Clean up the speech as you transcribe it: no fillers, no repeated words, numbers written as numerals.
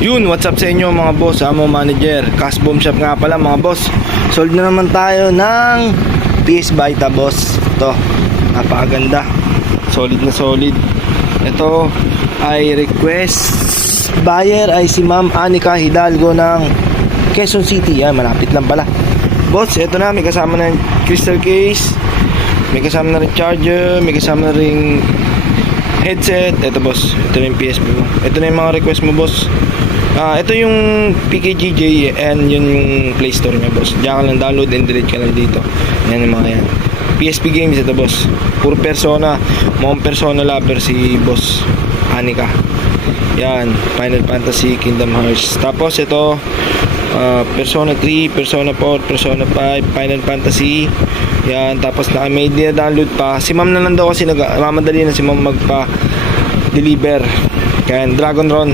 Yun, what's up sa inyo mga boss, Amo Manager, Cash Bomb Shop nga pala mga boss. Sold na naman tayo ng PS Vita boss. Ito, napakaganda, solid na solid. Ito ay request buyer ay si Ma'am Anika Hidalgo ng Quezon City. Yan, malapit lang pala boss. Ito na, may kasama na crystal case, may kasama na rin charger, may kasama na rin headset. Ito boss, ito na yung PSP mo. Ito na yung mga request mo boss. Ito yung PKGJ and yun yung Play Store niya boss. Diyan ka lang download and delete ka lang dito. Yan yung mga yan. PSP games ito boss. Puro Persona. Mga Persona lover si boss Anika. Yan, Final Fantasy, Kingdom Hearts. Tapos ito Persona 3, Persona 4, Persona 5, Final Fantasy. Yan, tapos may download pa. Si ma'am na lang daw kasi mamadali na si ma'am magpa-deliver. Kaya Dragon Ron